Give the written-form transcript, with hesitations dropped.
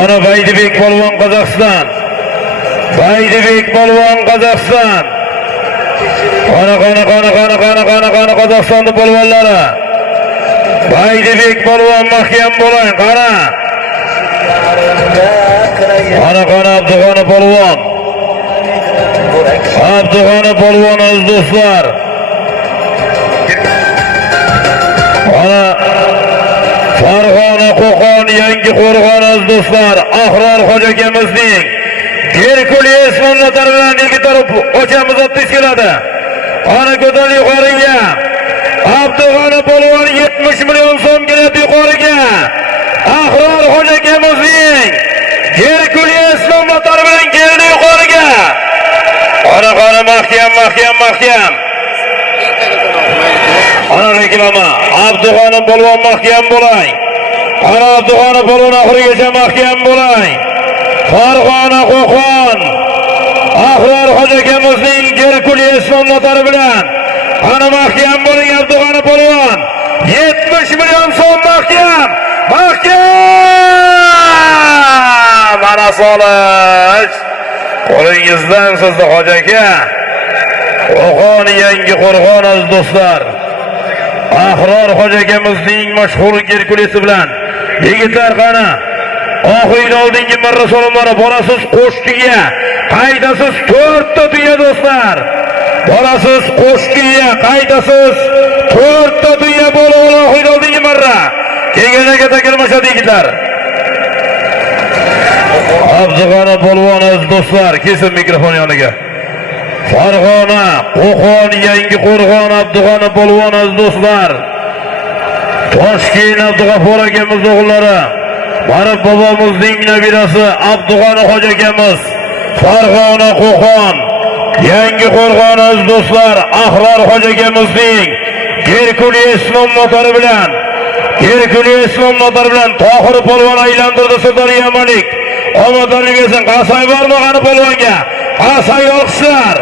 Ana Baydibek polvon Qozog'iston. Baydibek polvon Qozog'iston. Qana Qozog'istonning polvonlari. Baydibek polvon mahkam bo'ling, qara. Qana Abdug'ani polvon. Abdug'ani polvon aziz do'stlar. Qana Farg'ona Qo'qon yangi qo'rg'on aziz do'stlar. Ahror hoji akamizning Herkules mamlakati bilan yigitlar ochamiz o'tib keladi. Qana ko'tar yuqoriga. Abdug'ani polvon 70 million so'm keladi yuqoriga. Ahror hoji akamizning Herkules mamlakati bilan keldi yuqoriga. Qana mahkam. Ana reklama. Abdug'ani polvon mahkam bo'ling. Qana Abdug'ani polvon oxirigacha mahkam bo'ling. Farg'ona Qo'qon Ahror hoji akamizning Herkules mamlakati bilan qana mahkam bo'ling Abdug'ani polvon. 70 million so'm mahkam. Mana solish. Qo'lingizdan sizni hoji aka. Qo'qon yangi qo'rg'on aziz do'stlar. Ahror hoji akamizning mashhur Herkulesi bilan yigitlar qana oxirgi oldingi marra so'rovlari borasiz qo'shkiga, qaydasiz 4 ta tuya do'stlar. Borasiz qo'shkiga, qaydasiz 4 ta tuya bo'lib oxirgi oldingi marra. Kelganiga takirmashadi yigitlar. Abdug'ani polvon aziz do'stlar, kesin mikrofon yoniga. Farg'ona Qo'qon yangi qo'rg'on Abdug'ani polvon aziz do'stlar. Toshkent Abdug'afur akamiz o'g'illari. Marib bobomizning nabirasi Abdug'ani hoji akamiz. Farg'ona Qo'qon yangi qo'rg'on aziz do'stlar. Ahror hoji akamizning Herkules nomlari bilan Tohir polvon aylantirdi Sirdaryo Malik. Omadlar bersin. Qasay bormi qani polvonga? Qasay olqishlar.